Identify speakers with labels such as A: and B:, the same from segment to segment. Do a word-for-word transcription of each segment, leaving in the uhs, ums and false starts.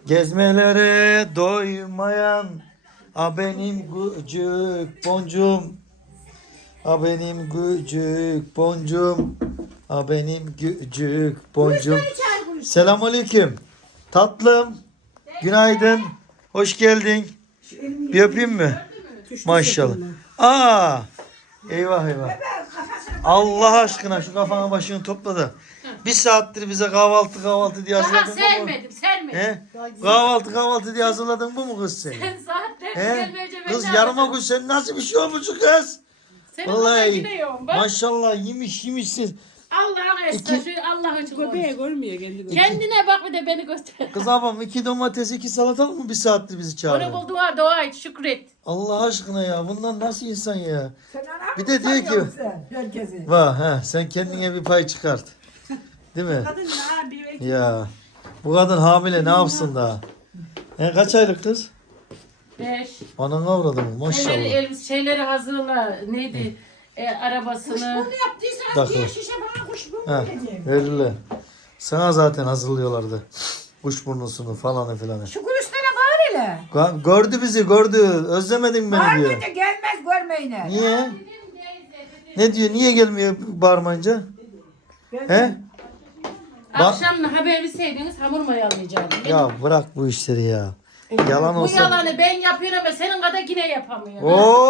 A: Gezmelere doymayan a benim gücük boncum. A benim gücük boncum. A benim gücük boncum. Selamünaleyküm. Tatlım. Günaydın. Hoş geldin. Bir öpeyim mi? Maşallah. Aa! Eyvah eyvah. Allah aşkına şu kafanı başını topla da. Bir saattir bize kahvaltı kahvaltı diye
B: Daha
A: hazırladın bu mu?
B: sermedim, sermedim.
A: He? Kahvaltı kahvaltı diye hazırladın bu mu kız seni?
B: Sen saatler
A: He?
B: gelmeyece ben
A: Kız
B: de
A: yarıma
B: aldım.
A: gün sen nasıl bir şey olmuş kız?
B: Senin
A: Vallahi
B: Vallahi gidiyorum bak.
A: maşallah yemiş yemişsin.
B: Allah'ın esnafı, Allah için
C: Köpeğe
B: konuş.
C: görmüyor kendi görmüyor.
B: Kendine bak bir de beni göster.
A: Kız abam iki domates iki salatalık mı bir saattir bizi
B: Onu
A: çağırıyor?
B: buldu var, dua et, şükret.
A: Allah aşkına ya bunlar nasıl insan ya?
D: Sen ana
A: Bir
D: mı
A: de diyor ki-
D: sanıyorsun sen herkesi?
A: Vah ha sen kendine bir pay çıkart. Değil mi?
C: Kadın ya bir belki
A: Ya bu kadın hamile ne yapsın daha? He, kaç aylık kız?
B: Beş.
A: Ananı avradı mı?
B: Şeyleri,
A: Maşallah.
B: elbise, şeyleri hazırla. Neydi? E, arabasını.
D: Bunu yaptıysan
A: Dakika.
D: diye şişe bana kuşburnu
A: Ha,
D: verecek.
A: verirler. Sana zaten hazırlıyorlardı. Kuşburnusunu falan filan.
D: Şu kulüslere bağır hele.
A: Ga- Gördü bizi gördü. Özlemedin beni
D: Bağır
A: diyor.
D: dedi gelmez görmeyine.
A: Niye? Ne diyor? Niye gelmiyor bağırmayınca? He? Ba-
B: Akşam haber verseydiniz hamur mayalayacaktım.
A: Ya bırak bu işleri ya. Yalan
B: Bu
A: olsa.
B: yalanı ben yapıyorum ama senin kadar yine yapamıyorum.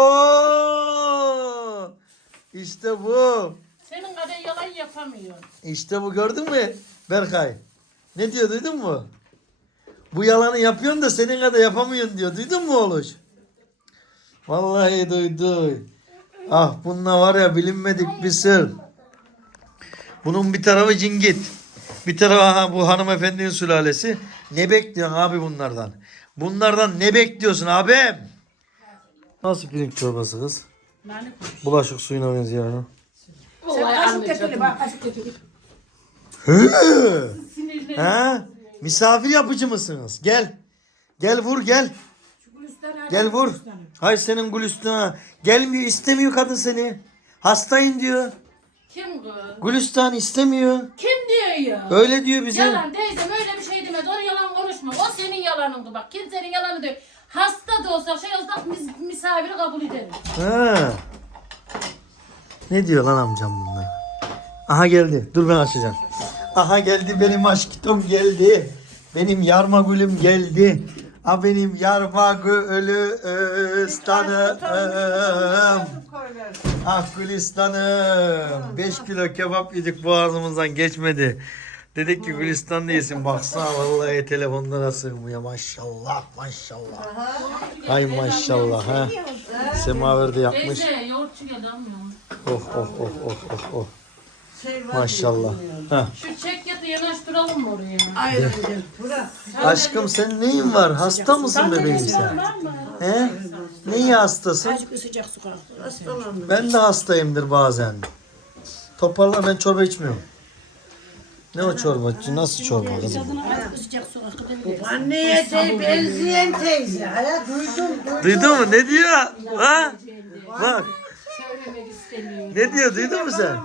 A: Oo! İşte bu.
B: Senin kadar yalan yapamıyorum.
A: İşte bu gördün mü Berkay? Ne diyor duydun mu? Bu yalanı yapıyorsun da senin kadar yapamıyorsun diyor. Duydun mu oğluş? Vallahi duydu. Ah bununla var ya bilinmedik bir sır. Bunun bir tarafı cingit. Bir tarafı aha, bu hanımefendinin sülalesi. Ne bekliyorsun abi bunlardan? Bunlardan ne bekliyorsun abim? Nasıl pirinç çorbası kız?
B: Nane koy.
A: Bulaşık suyuna benziyor. ha.
D: Sen
B: Vallahi
D: kaşık getir
B: anlayacaktım.
D: bak kaşık getir.
A: Hı.
B: Sinirlerim.
A: Ha? Misafir yapıcı mısınız? Gel. Gel vur gel.
D: Şu kulüsleri
A: Gel vur. Hay senin gül üstüne. Gelmiyor istemiyor kadın seni. Hastayım diyor.
B: Kim kız?
A: Gülistan istemiyor.
B: Kim diyor ya?
A: Öyle diyor bize.
B: Yalan teyzem öyle bir şey demez. Onu yalan konuşma. O senin yalanındı bak. Kimsenin yalanı değil. Hasta da olsa şey olsa mis- misafiri kabul ederim.
A: Ha. Ne diyor lan amcam bunlar? Aha geldi. Dur ben açacağım. Aha geldi benim aşkım geldi. Benim yarma gülüm geldi. A benim yarma gülistanım. Ah Gülistan'ım. beş kilo kebap yedik boğazımızdan geçmedi. Dedik ki Gülistan değilsin. Baksana vallahi telefonlara sığmıyor. Maşallah maşallah. Hay maşallah ha. Semaver de yapmış.
B: Teyze yoğurtçu geldi almıyor.
A: Oh oh oh oh oh oh. Maşallah. Ha.
B: Şu çek yatı yanaştıralım mı oraya?
D: Aynen. Bırak.
A: Aşkım sen neyin var? Hasta mısın bebeğim sen?
B: Var mı?
A: He? Neyi hastasın?
D: Azıcık sıcak su kalktı. Hastalandım.
A: Ben de hastayımdır bazen. Toparla ben çorba içmiyorum. Ne o çorba? Nasıl çorba kızım?
D: Azıcık sıcak su kalktı. Anneye de benzeyen teyze. Hayat duydum.
A: Duydun mu? Ne diyor? Ha? Bak.
B: Söylemek istemiyorum.
A: Ne diyor? Duydun mu sen?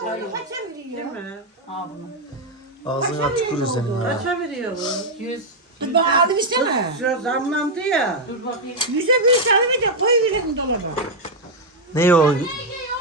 A: Ağzını aç kuruyor senin ha.
E: Kaça veriyor bu?
B: Yüz.
D: Dur bana alıp isteme.
E: Şu zamlandı ya.
B: Dur bakayım.
D: Yüze bir tane de koy verelim dolaba.
A: Ne o?
B: Yoğurt alıyor.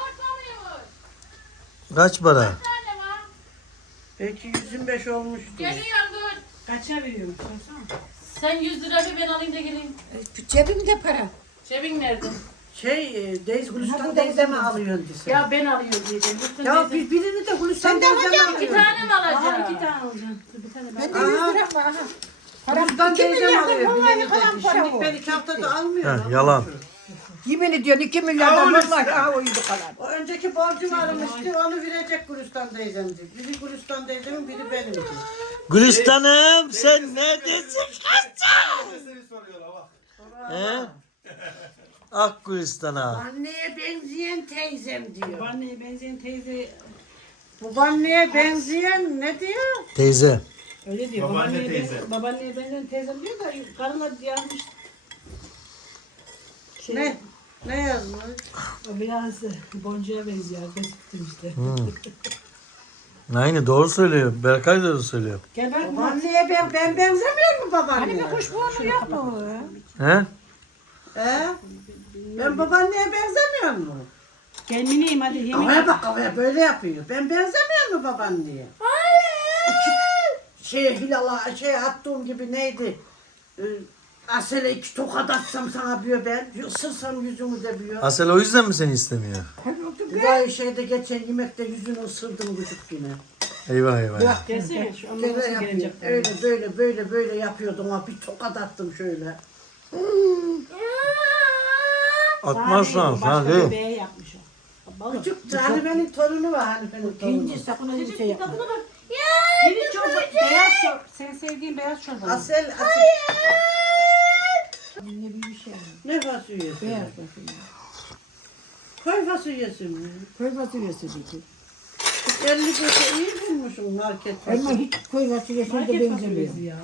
A: Kaç para?
B: Tane var.
E: Belki yüz yirmi beş olmuştu.
B: Geliyorum dur.
C: kaça veriyorum sorsana.
B: Sen yüz lira bir ben alayım da geleyim.
D: Cebimde para.
B: Cebin nerede?
E: Şey, e, Deyiz Gülistan teyzeme alıyorsun dese.
B: Ya ben alıyorum diyeceğim. Lütfen
E: Ya
B: teyze.
E: bir, birini de Gülistan
D: Sen de
E: teyzeme
D: alacaksın,
B: İki
E: alıyorsun.
B: tane mi alacağım?
C: İki tane alacaksın. Dur bir tane ben.
D: Ben de yüz lira var. Aha. Param
E: Gülistan
D: iki
E: teyzem
D: milyar
E: alıyor.
D: vallahi
E: Birini
D: kalan
E: de.
D: para
E: Şimdi
D: o.
E: ben iki haftada almıyorum.
A: Heh, yalan.
D: Yemin ediyorsun iki milyardan
E: Ya
D: vallahi aha oydu kalan.
E: O önceki borcum aramıştı, onu verecek Gülistan teyzemdi. Biri Gülistan teyzemin, biri benimdi.
A: Gülistan'ım sen neredesin kızım? He? Ah Gülistan'a.
E: Anneye benzeyen teyzem diyor.
C: Babaanneye benzeyen teyze
E: Babaanneye benzeyen ne diyor?
A: Teyze.
C: öyle diyor.
F: Babaanne
C: Babaanneye
F: teyze.
C: ben- Babaanneye benzeyen teyzem diyor da karıma yazmış. Şey,
E: Ne? Ne yazmış?
C: O biraz boncuğa benziyor. Arkadaşım işte.
A: Aynı doğru söylüyor. Berkay doğru söylüyor.
C: Gel bak.
E: Babaanneye ben, ben benzemiyor mu babaanneye?
C: Hani bir kuşbuğunu yok mu?
A: He?
E: He? Ben babaanneye benzemiyor mu?
C: Gel mineyim hadi yemin.
E: Kafaya bak kafaya böyle yapıyor. Ben benzemiyor mu babaanneye? İki, şey Hilal'a şey attığım gibi neydi? Ee, Asel'e iki tokat atsam sana diyor ben. Isırsam yüzümü de diyor.
A: Asel o yüzden mi seni istemiyor?
E: Bir daha şeyde geçen yemekte yüzünü ısırdım küçük yine.
A: Eyvah eyvah. eyvah.
C: Gelsene şu
E: Böyle
C: anlaması
E: yapıyor.
C: gelecek.
E: Öyle böyle böyle böyle yapıyordum ama bir tokat attım şöyle.
A: Atmazsan sen
C: Başka bir
A: değil.
C: bey yapmış o.
E: Küçük Hanife'nin torunu var Hanife'nin torunu.
D: İkinci sakın öyle bir şey yapma.
C: Senin çorba, beyaz çorba. Sen sevdiğin beyaz çorba. mı?
E: Asel, Asel.
D: Ne bir şey.
E: Ne fasulyesi?
D: Beyaz fasulye.
E: Koy fasulyesi mi?
D: Köy fasulyesi dedi.
E: elli köşe iyi bulmuşum market
D: Ama
E: fasulyesi.
D: hiç köy fasulyesine de
C: Market
D: benzemiyor.
C: fasulyesi ya.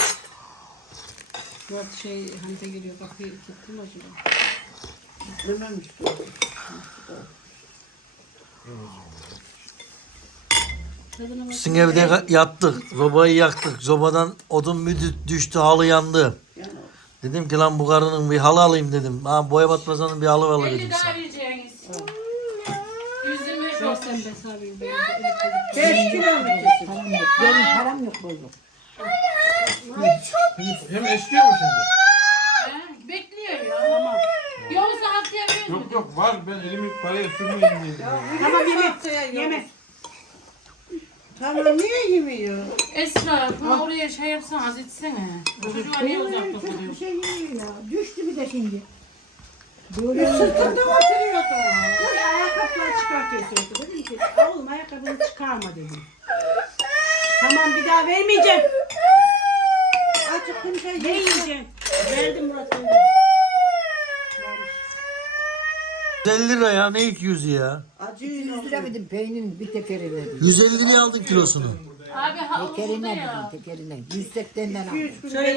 C: Murat şey Hanife geliyor kapıyı kilitli mi acaba?
E: Dememiştim.
A: Sizin evde ka- yattık. Zobayı yaktık. Zobadan odun bir dü- düştü, halı yandı. Dedim ki lan bu karının bir halı alayım dedim. Ha boya batmazanın bir halı al
B: elli
A: dedim
B: daha
A: sana.
B: vereceğiniz. yüz yirmi beş olsun.
C: Versen Bes abi. benim
E: Beş kilometresi.
D: Param yok. Benim param yok bozuk.
F: Hem eskiyor mu şimdi?
B: He, bekliyor ya. Tamam. Yoksa haftaya veriyoruz
F: Yok
B: mu?
F: yok var, ben elimi paraya sürmeyeyim diye.
C: Tamam yeme.
E: Haftaya yok.
C: Yeme.
E: Tamam niye yemiyor?
B: Esra, bunu oraya şey yapsana, içsene. Çocuğa niye uzakta
D: Çok
B: kalıyor?
D: bir şey yemiyor ya. Düştü bir de şimdi. Böyle
E: Sırtında oturuyordu.
C: Kız ayakkabıları çıkartıyor sürekli. Dedim ki oğlum ayakkabını çıkarma dedim. Tamam bir daha vermeyeceğim.
E: Açık kimse yemiyor.
C: Vermeyeceğim. Verdim Murat. verdim.
A: yüz elli lira ya, ne iki yüzü ya?
E: Acıyla
D: yüz lira verdim peynirin bir tekerine dedim.
A: yüz elli liraya aldın kilosunu.
B: Abi ha, burada
D: Tekerine
B: ya.
D: dedim tekerine. yüz seksenden aldım.
E: üç gün
C: Şöyle